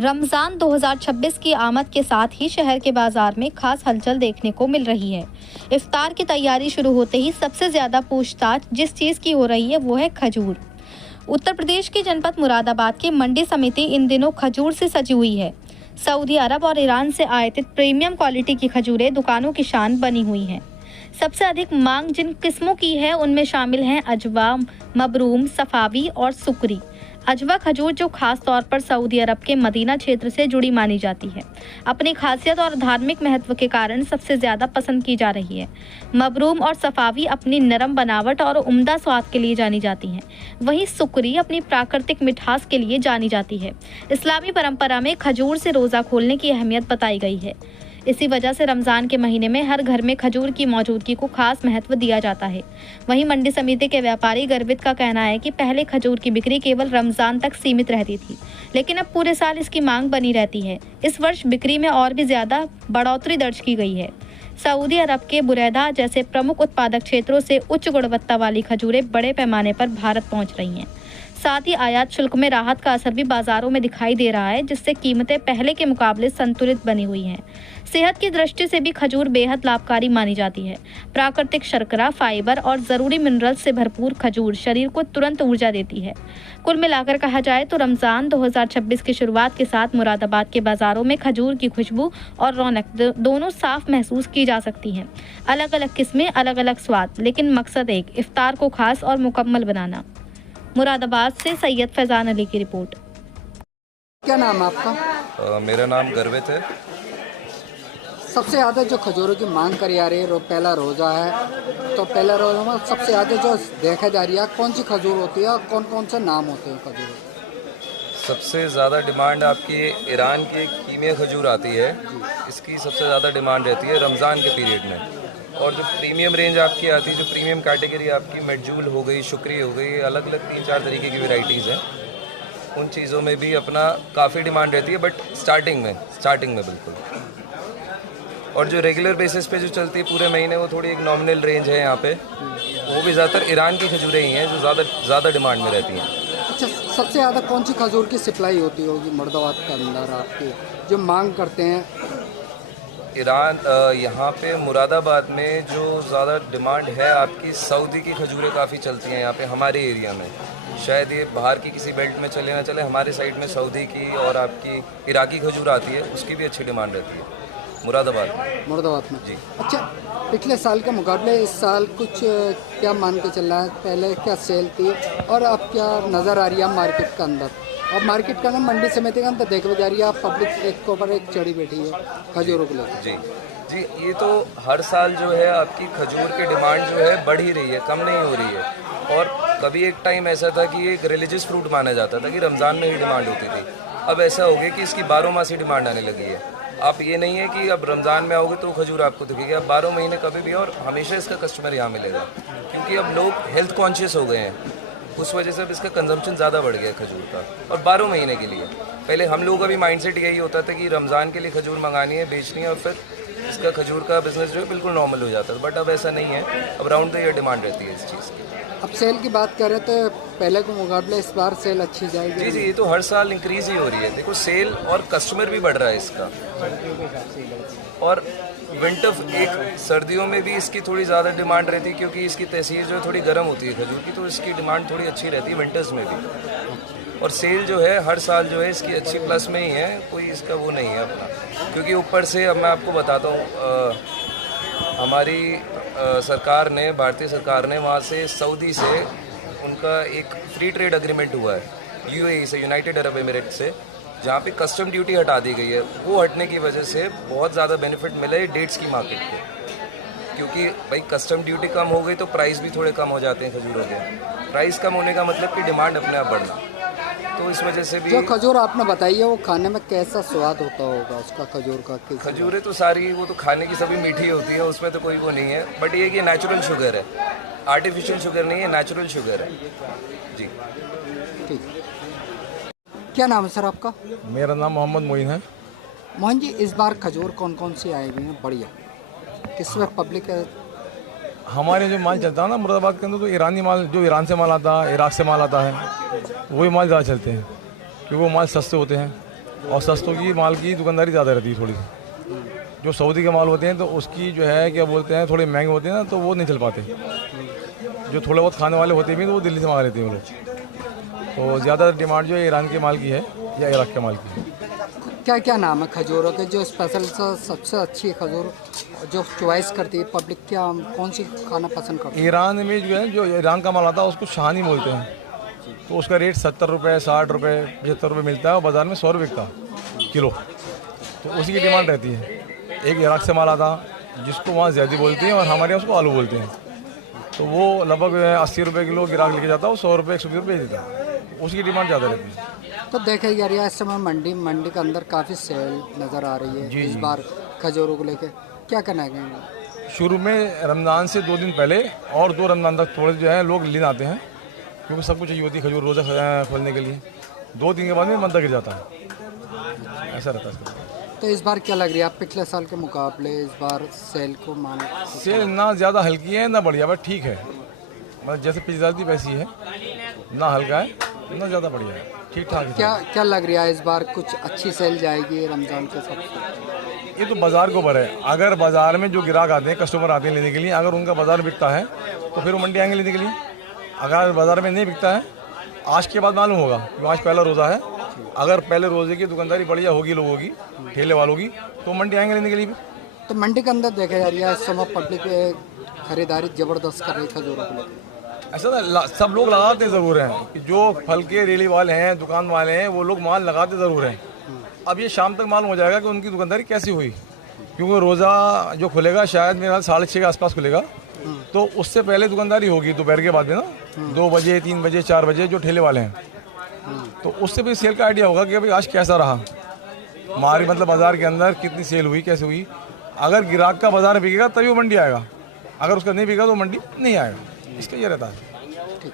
रमज़ान 2026 की आमद के साथ ही शहर के बाजार में खास हलचल देखने को मिल रही है। इफ्तार की तैयारी शुरू होते ही सबसे ज़्यादा पूछताछ जिस चीज़ की हो रही है वो है खजूर। उत्तर प्रदेश के जनपद मुरादाबाद की मंडी समिति इन दिनों खजूर से सजी हुई है। सऊदी अरब और ईरान से आयातित प्रीमियम क्वालिटी की खजूरें दुकानों की शान बनी हुई हैं। सबसे अधिक मांग जिन किस्मों की है उनमें शामिल हैं अजवा, मबरूम, सफावी और सुकरी। अजवा खजूर जो खास तौर पर सऊदी अरब के मदीना क्षेत्र से जुड़ी मानी जाती है, अपनी खासियत और धार्मिक महत्व के कारण सबसे ज़्यादा पसंद की जा रही है। मबरूम और सफावी अपनी नरम बनावट और उम्दा स्वाद के लिए जानी जाती हैं। वहीं सुकरी अपनी प्राकृतिक मिठास के लिए जानी जाती है। इस्लामी परंपरा में खजूर से रोज़ा खोलने की अहमियत बताई गई है। इसी वजह से रमज़ान के महीने में हर घर में खजूर की मौजूदगी को खास महत्व दिया जाता है। वहीं मंडी समिति के व्यापारी गर्वित का कहना है कि पहले खजूर की बिक्री केवल रमज़ान तक सीमित रहती थी, लेकिन अब पूरे साल इसकी मांग बनी रहती है। इस वर्ष बिक्री में और भी ज़्यादा बढ़ोतरी दर्ज की गई है। सऊदी अरब के बुरैदा जैसे प्रमुख उत्पादक क्षेत्रों से उच्च गुणवत्ता वाली खजूरें बड़े पैमाने पर भारत पहुँच रही हैं। साथ ही आयात शुल्क में राहत का असर भी बाजारों में दिखाई दे रहा है, जिससे कीमतें पहले के मुकाबले संतुलित बनी हुई हैं। सेहत की दृष्टि से भी खजूर बेहद लाभकारी मानी जाती है। प्राकृतिक शर्करा, फाइबर और ज़रूरी मिनरल्स से भरपूर खजूर शरीर को तुरंत ऊर्जा देती है। कुल मिलाकर कहा जाए तो रमज़ान 2026 की शुरुआत के साथ मुरादाबाद के बाज़ारों में खजूर की खुशबू और रौनक दोनों साफ महसूस की जा सकती हैं। अलग अलग किस्में, अलग अलग स्वाद, लेकिन मकसद एक, इफ्तार को खास और मुकम्मल बनाना। मुरादाबाद से सैयद फैजान अली की रिपोर्ट। क्या नाम है आपका? मेरा नाम गर्वित है। सबसे ज़्यादा जो खजूरों की मांग करी जा रही है, पहला रोज़ा है, तो पहला रोज़ा में सबसे ज़्यादा जो देखा जा रही है कौन सी खजूर होती है और कौन कौन से नाम होते हैं खजूर? सबसे ज़्यादा डिमांड आपकी ईरान की कीमिया खजूर आती है, इसकी सबसे ज़्यादा डिमांड रहती है रमज़ान के पीरियड में। और जो प्रीमियम रेंज आपकी आती है, जो प्रीमियम कैटेगरी आपकी मेडजूल हो गई, शुक्री हो गई, अलग अलग 3-4 तरीके की वैरायटीज़ हैं। उन चीज़ों में भी अपना काफ़ी डिमांड रहती है, बट स्टार्टिंग में बिल्कुल। और जो रेगुलर बेसिस पे जो चलती है पूरे महीने, वो थोड़ी एक नॉमिनल रेंज है यहाँ पे। वो भी ज़्यादातर ईरान की खजूरें ही हैं जो ज़्यादा डिमांड में रहती हैं। अच्छा, सबसे ज़्यादा कौन सी खजूर की सप्लाई होती होगी मुरादाबाद के अंदर आपकी जो मांग करते हैं? ईरान यहाँ पे मुरादाबाद में जो ज़्यादा डिमांड है आपकी, सऊदी की खजूरें काफ़ी चलती हैं यहाँ पे हमारे एरिया में। शायद ये बाहर की किसी बेल्ट में चले ना चले, हमारे साइड में सऊदी की और आपकी इराकी खजूर आती है, उसकी भी अच्छी डिमांड रहती है मुरादाबाद में जी। अच्छा, पिछले साल के मुकाबले इस साल कुछ क्या मान के चल रहा है? पहले क्या सेल थी और अब क्या नज़र आ रही है मार्केट के अंदर? अब मार्केट का अंदर मंडी समिति का अंदर देखा जा रही है, पब्लिक एक के ऊपर एक चढ़ी बैठी है खजूरों को लेकर। जी, ये तो हर साल जो है आपकी खजूर की डिमांड जो है बढ़ ही रही है, कम नहीं हो रही है। और कभी एक टाइम ऐसा था कि एक रिलीजियस फ्रूट माना जाता था कि रमज़ान में ही डिमांड होती थी। अब ऐसा हो गया कि इसकी 12 मासी डिमांड आने लगी है। आप ये नहीं है कि अब रमज़ान में आओगे तो खजूर आपको दिखेगी, अब 12 महीने कभी भी और हमेशा इसका कस्टमर यहाँ मिलेगा, क्योंकि अब लोग हेल्थ कॉन्शियस हो गए हैं। उस वजह से अब इसका कंजम्पशन ज़्यादा बढ़ गया खजूर का, और 12 महीने के लिए। पहले हम लोगों का भी माइंडसेट यही होता था कि रमज़ान के लिए खजूर मंगानी है, बेचनी है, और फिर इसका खजूर का बिज़नेस जो है बिल्कुल नॉर्मल हो जाता था। बट अब ऐसा नहीं है, अब राउंड द ईयर डिमांड रहती है इस चीज़ की। अब सेल की बात करें तो पहले के मुकाबले इस बार सेल अच्छी जाएगी? जी, ये तो हर साल इंक्रीज़ ही हो रही है। देखो, सेल और कस्टमर भी बढ़ रहा है इसका। और विंटर, एक सर्दियों में भी इसकी थोड़ी ज़्यादा डिमांड रहती है, क्योंकि इसकी तहसीर जो है थोड़ी गर्म होती है खजूर की, तो इसकी डिमांड थोड़ी अच्छी रहती है विंटर्स में भी। और सेल जो है हर साल जो है इसकी अच्छी प्लस में ही है, कोई इसका वो नहीं है अपना। क्योंकि ऊपर से अब मैं आपको बताता हूँ, हमारी सरकार ने, भारतीय सरकार ने वहाँ से सऊदी से उनका एक फ्री ट्रेड एग्रीमेंट हुआ है, यूएई से, यूनाइटेड अरब एमिरेट से, जहाँ पे कस्टम ड्यूटी हटा दी गई है। वो हटने की वजह से बहुत ज़्यादा बेनिफिट मिला है डेट्स की मार्केट को, क्योंकि भाई कस्टम ड्यूटी कम हो गई तो प्राइस भी थोड़े कम हो जाते हैं खजूरों के। प्राइस कम होने का मतलब कि डिमांड अपने आप बढ़ना, तो इस वजह से भी। जो खजूर आपने बताई है वो खाने में कैसा स्वाद होता होगा उसका खजूर का? खजूरें तो सारी वो तो खाने की सभी मीठी होती है, उसमें तो कोई वो नहीं है, बट ये कि नेचुरल शुगर है, आर्टिफिशियल शुगर नहीं है, नेचुरल शुगर है जी। ठीक, क्या नाम है सर आपका? मेरा नाम मोहम्मद मोइन है। मोहन जी, इस बार खजूर कौन कौन सी आई हुई हैं बढ़िया, किस वक्त पब्लिक? हमारे जो माल चलता है ना मुरादाबाद के अंदर, तो ईरानी माल, जो ईरान से माल आता है, इराक से माल आता है, वही माल ज़्यादा चलते हैं, क्योंकि वो माल सस्ते होते हैं। और सस्तों की माल की दुकानदारी ज़्यादा रहती है थोड़ी सी। जो सऊदी के माल होते हैं तो उसकी जो है क्या बोलते हैं थोड़े महंगे होते हैं ना, तो वो नहीं चल पाते। जो थोड़े बहुत खाने वाले होते भी तो वो दिल्ली से मंगा लेते हैं वो लोग। तो ज़्यादा डिमांड जो है ईरान के माल की है या इराक के माल की है। क्या क्या नाम है खजूरों के जो स्पेशल सबसे अच्छी खजूर जो चॉइस करती है पब्लिक, क्या कौन सी खाना पसंद करती है? ईरान में जो है जो ईरान का माल आता है उसको शानी बोलते हैं। तो उसका रेट 70 रुपये, 60 रुपये, 75 रुपये मिलता है और बाज़ार में 100 रुपये का किलो। तो उसी की डिमांड रहती है। एक इराक से माल आता जिसको वहाँ ज़्यादा बोलते हैं और हमारे यहाँ उसको आलू बोलते हैं। तो वो लगभग 80 रुपये किलो गिराक लेके जाता है, वो 100 रुपये 120 रुपये देता है। उसकी डिमांड ज़्यादा रहती है। तो देखा जा रहा है इस समय मंडी के अंदर काफ़ी सेल नज़र आ रही है इस बार खजूरों को लेके, क्या कहना है? शुरू में रमज़ान से 2 दिन पहले और 2 रमज़ान तक थोड़े जो है लोग लेने आते हैं, क्योंकि सब कुछ चाहिए होती है खजूर रोज़ा खोलने के लिए। 2 दिन के बाद में मंदा गिर जाता है, ऐसा रहता है इसका। तो इस बार क्या लग रही है आप पिछले साल के मुकाबले इस बार सेल को मान? सेल ना ज़्यादा हल्की है ना बढ़िया, बस ठीक है। मतलब जैसे पिछली साल थी वैसी है, ना हल्का है ना ज़्यादा बढ़िया है, ठीक ठाक है। क्या लग रहा है इस बार कुछ अच्छी सेल जाएगी रमज़ान के साथ? ये तो बाज़ार के ऊपर है। अगर बाज़ार में जो ग्राहक आते हैं, कस्टमर आते हैं लेने के लिए, अगर उनका बाज़ार बिकता है तो फिर वो मंडी आएंगे लेने के लिए। अगर बाज़ार में नहीं बिकता है, आज के बाद मालूम होगा कि आज पहला रोज़ा है, अगर पहले रोज़े की दुकानदारी बढ़िया होगी लोगों की, ठेले वालों की, तो मंडी आएंगे लेने के लिए भी। तो मंडी के अंदर देखा जा रही है इस समय पब्लिक खरीदारी ज़बरदस्त कर रही है खजूरों को लेकर। ऐसा ना सब लोग लगाते ज़रूर हैं कि जो फल के रेली वाले हैं, दुकान वाले हैं, वो लोग माल लगाते ज़रूर हैं। अब ये शाम तक मालूम हो जाएगा कि उनकी दुकानदारी कैसी हुई, क्योंकि रोज़ा जो खुलेगा शायद मेरे ख्याल 6:30 के आसपास खुलेगा। तो उससे पहले दुकानदारी होगी दोपहर के बाद में ना, 2 बजे, 3 बजे, 4 बजे जो ठेले वाले हैं, तो उससे भी सेल का आइडिया होगा कि भाई आज कैसा रहा हमारी, मतलब बाज़ार के अंदर कितनी सेल हुई, कैसे हुई। अगर ग्राहक का बाज़ार बिकेगा तभी वो मंडी आएगा, अगर उसका नहीं बिका तो मंडी नहीं आएगा। इसका ये रहता है। ठीक।